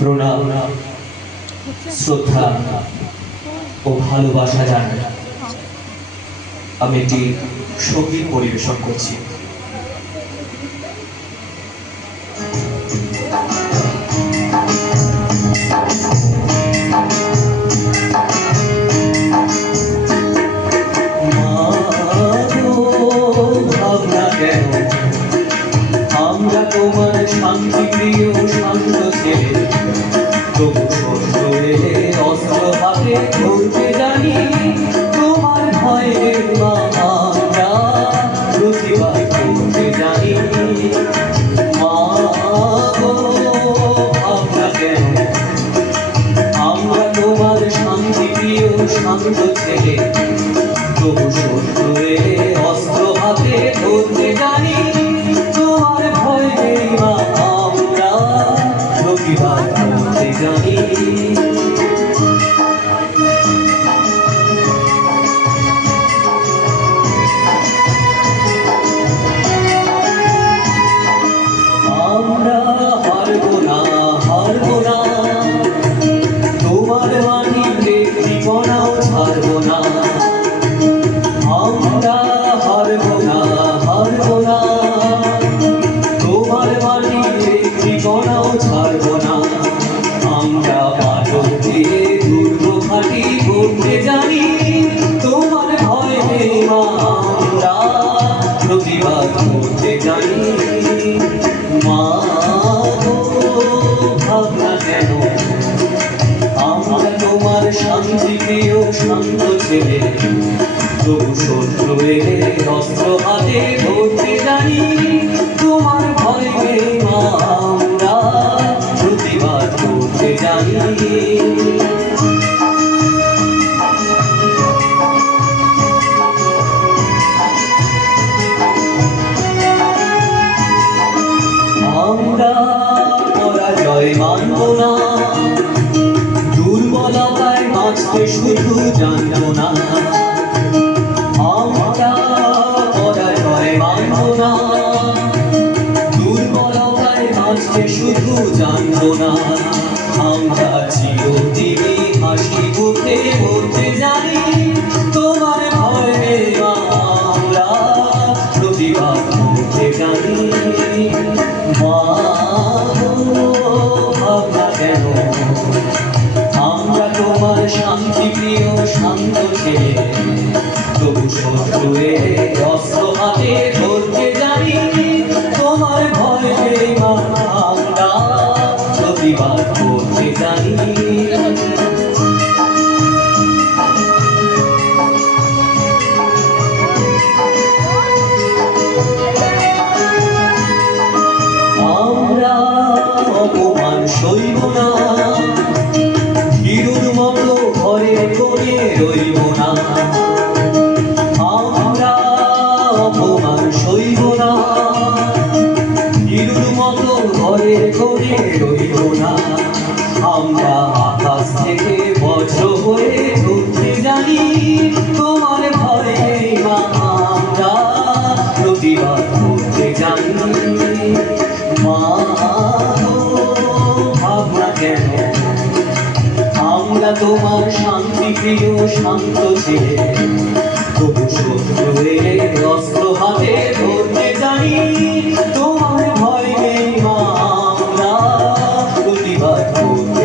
প্রণাম, শ্রদ্ধা ও ভালোবাসা জানাই। আমি একটি সঙ্গীত পরিবেশন করছি। আমরা তোমার শান্তি প্রিয় শান্ত ছেলে, তবু শত্রুরে অস্ত্র হাতে ধরতে জানি। তোমার ভয়ের মা আমরা প্রতিবাদ করতে জানি। মা গো আমরা কেন, আমরা তোমার শান্তি প্রিয় শান্ত ছেলে, তবু শত্রুরে অস্ত্র হাতে ধরতে জানি। তোমার ভয়ে মা আমরা প্রতিবাদ করতে জানি। আমরা হারবো না, হারবো না, তোমার মাটিতে জীবনাও ছাড়বো না। আমরা হারবো না, হারবো না, তোমার মাটিতে জীবনাও ছাড়বো না। আমরা পাথর দিয়ে দুর্গ ঘাটি করতে জানি। তোমার ভয়ে মা আমরা প্রতিবাদ করতে জানি। মা গো ভাবনা কেন, আমরা তোমার শান্তি প্রিয় শান্ত ছেলে, তবু শত্রুর অস্ত্র হাতে ধরতে জানি। তোমার ভয়ে মা আমরা প্রতিবাদ করতে জানি। আমরা পরাজয় মানব না, দুর্বলতায় বাঁচতে শুধু জানবো না। আমরা পরাজয় মানব না, দুর্বলতায় বাঁচতে শুধু জানবো না। আমরা চিরদিনই হাসি মুখে বলতে জানি। তোমার ভয়ে আমরা প্রতিবাদ করতে জানি। মা গো ভাবনা কেন, আমরা তোমার শান্তি প্রিয় শান্ত ছেলে, তবু শত্রুর অস্ত্র হাতে ধরতে জানি। তোমার ভয়ে মা আমরা প্রতিবাদ করতে জানি। আমরা অপমান সইব না, হিরোর মতো ঘরে করে রইব না। আমরা অপমান সইব না, হিরোর মতো ঘরে করে রইব না। আমরা আকাশ থেকে বজ্র হয়ে ঝরতে জানি। তোমার ভয়ে মা আমরা প্রতিবাদ করতে জানি। মা গো ভাবনা কেন, আমরা তোমার শান্তি প্রিয় শান্ত ছেলে, তবু শত্রুর অস্ত্র হাতে ধরতে জানি। তোমার ভয়ে মা আমরা প্রতিবাদ করতে